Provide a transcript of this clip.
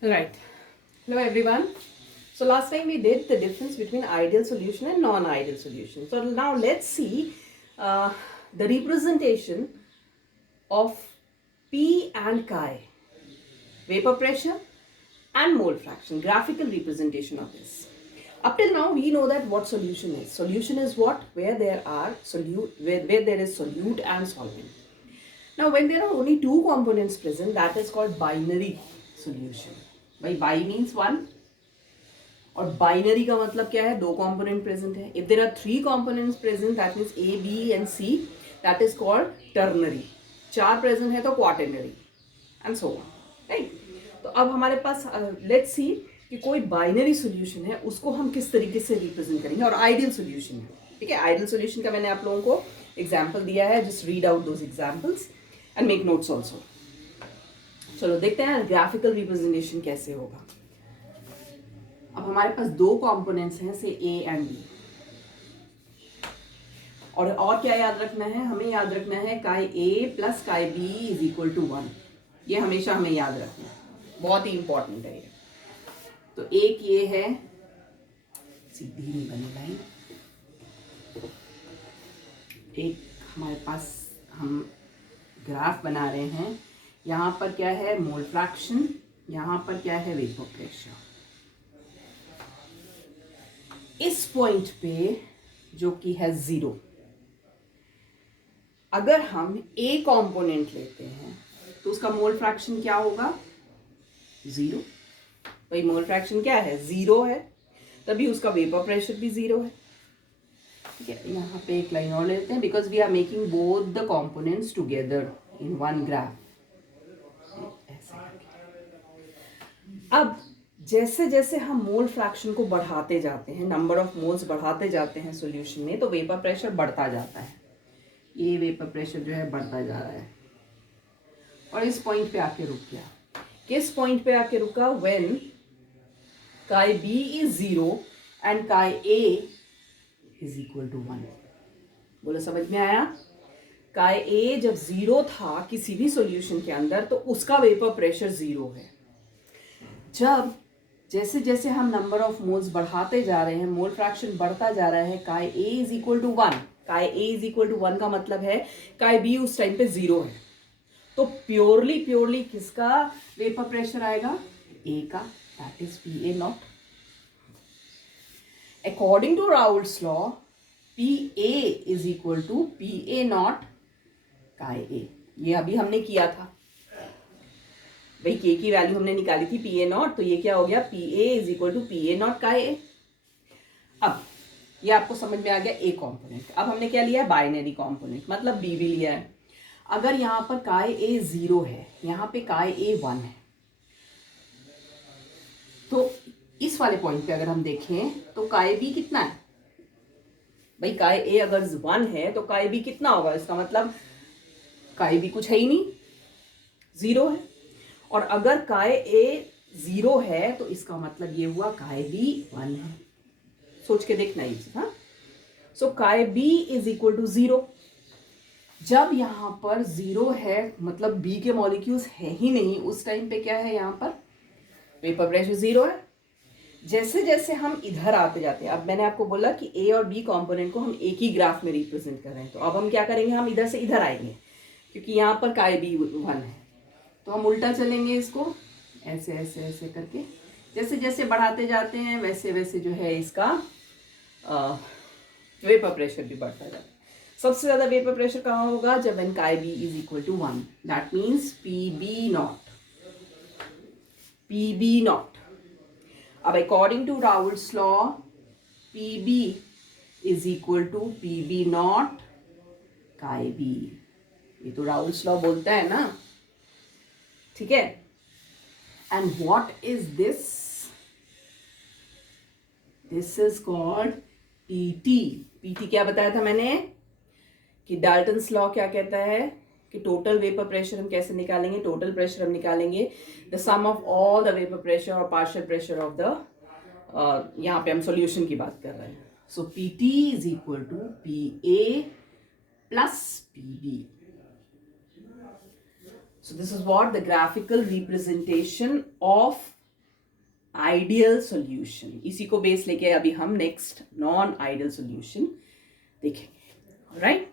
Right. Hello everyone. So last time we did the difference between ideal solution and non-ideal solution. So now let's see the representation of P and chi, vapor pressure and mole fraction, graphical representation of this. Up till now we know that what solution is. Solution is what? Where there are where there is solute and solvent. Now, when there are only two components present, that is called binary solution. By bi means one, और binary का मतलब क्या है? दो component present है. If there are three components present, that means A B and C, that is called ternary. चार present है तो quaternary and so on. Right. तो अब हमारे पास लेट्स सी कि कोई बाइनरी सोल्यूशन है, उसको हम किस तरीके से रिप्रेजेंट करेंगे. और आइडियल सोल्यूशन है. ठीक है, आइडियल सोल्यूशन का मैंने आप लोगों को एग्जाम्पल दिया है. Just read out those examples and make notes also. चलो देखते हैं ग्राफिकल रिप्रेजेंटेशन कैसे होगा. अब हमारे पास दो कंपोनेंट्स हैं, से ए एंड बी. और क्या याद रखना है? हमें याद रखना है chi A plus chi B is equal to 1. ये हमेशा हमें याद रखना है, बहुत ही इंपॉर्टेंट है ये. तो एक ये है, सीधी नहीं बनी लाइन. एक हमारे पास हम ग्राफ बना रहे हैं. यहाँ पर क्या है? Mole fraction. यहाँ पर क्या है? Vapour pressure. इस पॉइंट पे जो कि है 0, अगर हम ए कंपोनेंट लेते हैं तो उसका मोल फ्रैक्शन क्या होगा? 0. भाई मोल फ्रैक्शन क्या है? 0 है, तभी उसका वेपर प्रेशर भी 0 है. ठीक है, यहाँ पे एक लाइन और लेते हैं, because we are making both the components together in one graph. अब जैसे जैसे हम मोल फ्रैक्शन को बढ़ाते जाते हैं, नंबर ऑफ मोल्स बढ़ाते जाते हैं सॉल्यूशन में, तो वेपर प्रेशर बढ़ता जाता है. ये वेपर प्रेशर जो है बढ़ता जा रहा है और इस पॉइंट पे आके रुक गया. किस पॉइंट पे आके रुका? When chi B is 0 and काई ए इज इक्वल टू 1. बोलो समझ में आया? काई ए जब 0 था किसी भी सॉल्यूशन के अंदर, तो उसका वेपर प्रेशर 0 है. जब जैसे जैसे हम नंबर ऑफ मोल्स बढ़ाते जा रहे हैं, मोल फ्रैक्शन बढ़ता जा रहा है, chi A is equal to 1. काई ए इज इक्वल टू 1 का मतलब है काई बी उस टाइम पे 0 है. तो प्योरली किसका वेपर प्रेशर आएगा? ए का. That is P A naught. According to Raoult's law, P A is equal to P A naught chi A. ये अभी हमने किया था भाई. के की वैल्यू हमने निकाली थी पी ए नॉट, तो ये क्या हो गया? P A is equal to P A naught chi A. अब ये आपको समझ में आ गया ए कॉम्पोनेंट. अब हमने क्या लिया है? बाइनरी कॉम्पोनेंट, मतलब बी भी लिया है. अगर यहाँ पर काई ए 0 है, यहाँ पे काई ए 1 है, तो इस वाले पॉइंट पे अगर हम देखें तो काई बी कितना है? भाई काई ए अगर 1 है तो काई बी कितना होगा? इसका मतलब काई बी कुछ है ही नहीं, 0 है. और अगर काई ए 0 है तो इसका मतलब ये हुआ काई बी 1 है. सोच के देखना ये. हाँ, सो काई बी इज इक्वल टू 0. जब यहाँ पर 0 है, मतलब बी के मॉलिक्यूल्स है ही नहीं, उस टाइम पे क्या है? यहाँ पर वेपर प्रेशर 0 है. जैसे जैसे हम इधर आते जाते हैं, अब मैंने आपको बोला कि ए और बी कंपोनेंट को हम एक ही ग्राफ में रिप्रेजेंट कर रहे हैं, तो अब हम क्या करेंगे? हम इधर से इधर आएंगे, क्योंकि यहाँ पर काई बी 1 है. तो हम उल्टा चलेंगे इसको, ऐसे ऐसे ऐसे करके. जैसे जैसे बढ़ाते जाते हैं वैसे वैसे जो है इसका वेपर प्रेशर भी बढ़ता जाता है. सबसे ज़्यादा वेपर प्रेशर कहाँ होगा? जब when chi B is equal to 1. That means P B naught. P B naught. अब according to Raoult's law, P B is equal to P B naught chi B. ये तो राउल्ट्स लॉ बोलता है ना. ठीक है. And what is this? This is called PT. PT क्या बताया था मैंने? कि डाल्टन्स लॉ क्या कहता है कि टोटल वेपर प्रेशर हम कैसे निकालेंगे? टोटल प्रेशर हम निकालेंगे the sum of all the vapour pressure और पार्शियल प्रेशर ऑफ द, यहाँ पे हम सॉल्यूशन की बात कर रहे हैं. So PT is equal to P A plus P B. So this is what the graphical representation of ideal solution, इसी को बेस लेके अभी हम नेक्स्ट नॉन आइडियल सॉल्यूशन देखेंगे. राइट.